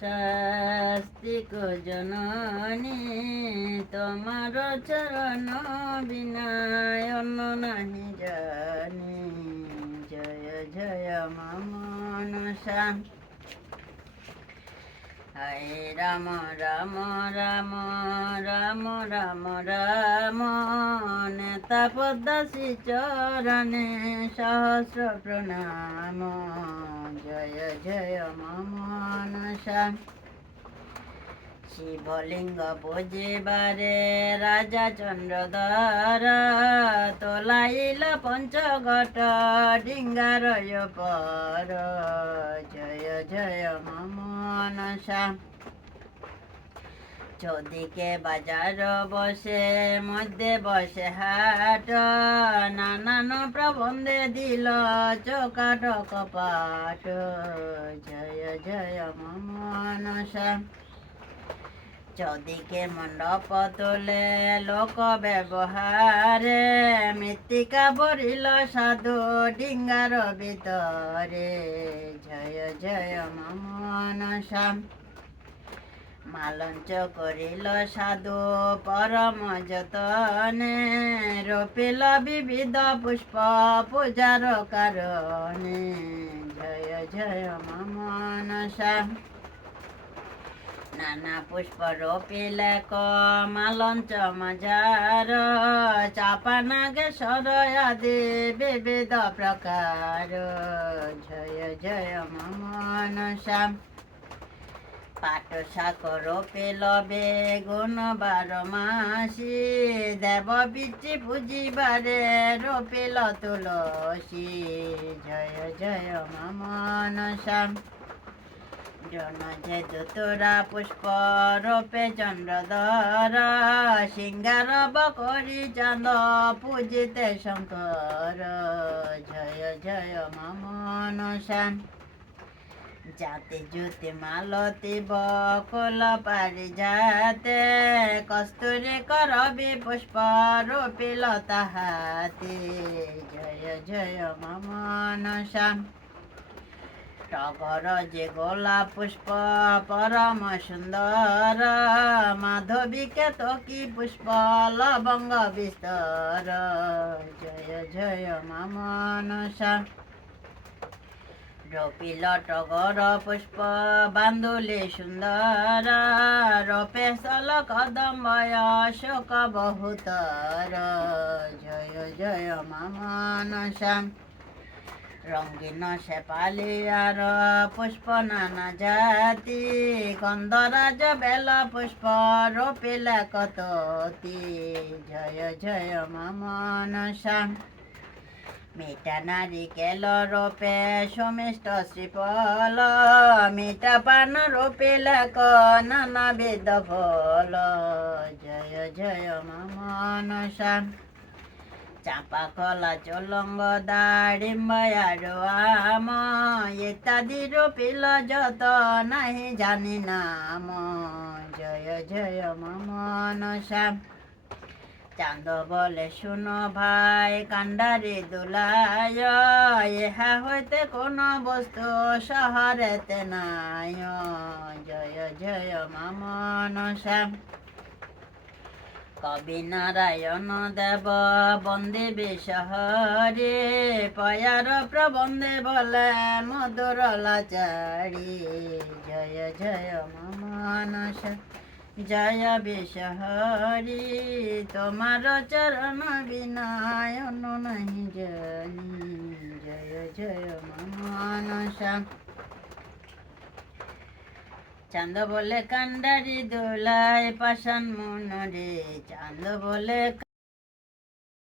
শাস্তিক জননী তোমার চরণ বিনায় অন্য নাহি জানি। জয় জয় মা মনসা। হায় রাম রাম রাম রাম রাম রাম নেতা পদ্মাসী চরণে সহস্র প্রণাম। জয় জয় মা মনসা। শিবলিঙ্গ পুজিবারে রাজা চন্দ্রধর তোলাইল পঞ্চঘট ডিঙ্গারয় পর। জয় জয় মা মনসা। চৌদিকে বাজার বসে মধ্যে বসে হাট নানান প্রবন্ধে দিল চোকাটক পাঠ। জয় জয় মা মনসা। চৌদিকে মণ্ডপ তোলে লোক ব্যবহারে মৃত্তিকা বরিল সাধু ডিঙ্গার ভিতরে। জয় জয় মা মনসা। মালঞ্চ করিল সাধু পরম যতনে রোপিল বিবিধ পুষ্প পূজার কারণে। জয় জয় মা মনসা। নানা পুষ্প রোপিলে মালঞ্চ মাজার চাপা নাগেশ্বর আদি বিবিধ প্রকার। জয় জয় মা মনসা। পাট শাক রোপিল বেগুন 12 মাসি দেব পিতৃ পুজিবারে রোপিল তুলসী। জয় জয় মা মনসা। জনজে দুতরা পুষ্প রূপে চন্দ্রধর সিংহার বকরি চাঁদ পূজিতে শঙ্কর। জয় জয় মা মনসা। জাতি জ্যোতি মালতী বকুল পারিজাতে কস্তুরী করবি পুষ্প রূপিল তাহাতে। জয় জয় মা মনসা। টগর যে গোলাপ পুষ্প পরম সুন্দর মাধবীকে তকি পুষ্প লবঙ্গ বিস্তর। জয় জয় মা মনসা। রোপিল টগর পুষ্প বান্ধুলি সুন্দর রূপে সল কদম্বয় শোক বহুতর। জয় জয় মা মনসা। রঙ্গিন শেপালিয়ার পুষ্প নানা জাতি গন্ধরাজ বেল পুষ্প রোপিলে কততি। জয় জয় মা মনসা। মিঠা নারিকেল রূপে সুমিষ্ট শ্রীফল মিঠা পান রূপিলে নানাবিধ ফল। জয় জয় মা মনসা। চাঁপা কলা চলঙ্গ দাড়িম্ব আরো আম ইত্যাদি রূপিল যত নাহি জানি নাম। জয় জয় মা মনসা। চাঁদ বলে শুনো ভাই কান্ডারি দুলায় ইহা হইতে কোন বস্তু শহরেতে নাই। জয় জয় মা মনসা। কবি নারায়ণ দেব বন্দে বিশহরে পয়ার প্রবন্ধে বলে মধুর লাচারি। জয় জয় মা মনসা। জয় বিশহরি তোমার চরণ বিনায় অন্য নাহি জানি। জয় জয় মা মনসা। চাঁদ বলে কান্ডারি দোলায় পাষাণ মন রে চাঁদ বলে